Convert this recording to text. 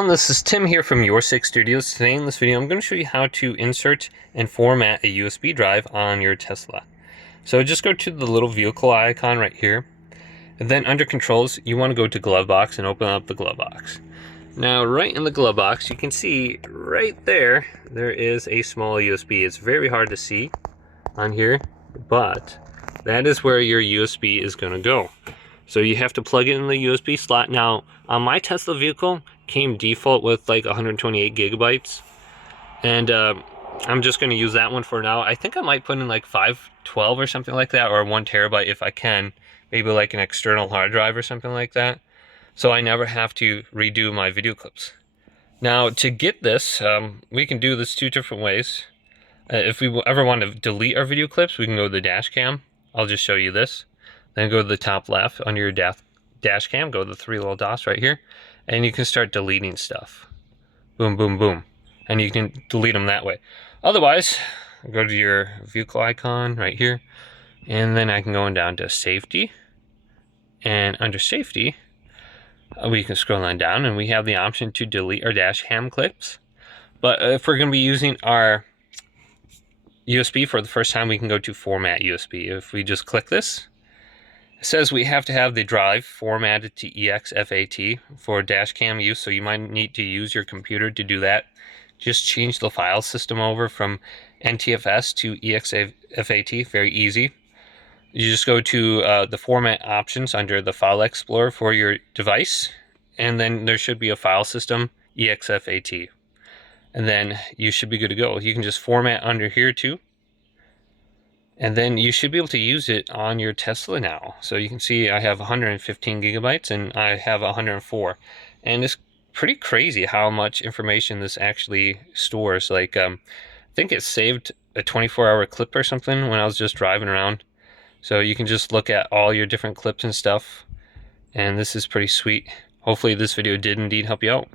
Well, this is Tim here from Your Six Studios. Today in this video, I'm going to show you how to insert and format a USB drive on your Tesla. So just go to the little vehicle icon right here. And then under controls, you want to go to Glovebox and open up the Glovebox. Now, right in the Glovebox, you can see right there, there is a small USB. It's very hard to see on here, but that is where your USB is going to go. So you have to plug it in the USB slot. Now, on my Tesla vehicle, came default with like 128 gigabytes. And I'm just going to use that one for now. I think I might put in like 512 or something like that, or 1 terabyte if I can. Maybe like an external hard drive or something like that. So I never have to redo my video clips. Now, to get this, we can do this 2 different ways. If we ever want to delete our video clips, we can go to the Dashcam. I'll just show you this. Then go to the top left under your Dashcam, go to the 3 little dots right here, and you can start deleting stuff. Boom, boom, boom. And you can delete them that way. Otherwise, go to your vehicle icon right here, and then I can go on down to safety. And under safety, we can scroll on down and we have the option to delete our Dashcam clips. But if we're going to be using our USB for the first time, we can go to format USB. If we just click this, it says we have to have the drive formatted to exFAT for Dashcam use, so you might need to use your computer to do that. Just change the file system over from NTFS to exFAT, very easy. You just go to the format options under the file explorer for your device, and then there should be a file system, exFAT. And then you should be good to go. You can just format under here too. And then you should be able to use it on your Tesla now. So you can see I have 115 gigabytes and I have 104. And it's pretty crazy how much information this actually stores. Like, I think it saved a 24-hour clip or something when I was just driving around. So you can just look at all your different clips and stuff. And this is pretty sweet. Hopefully this video did indeed help you out.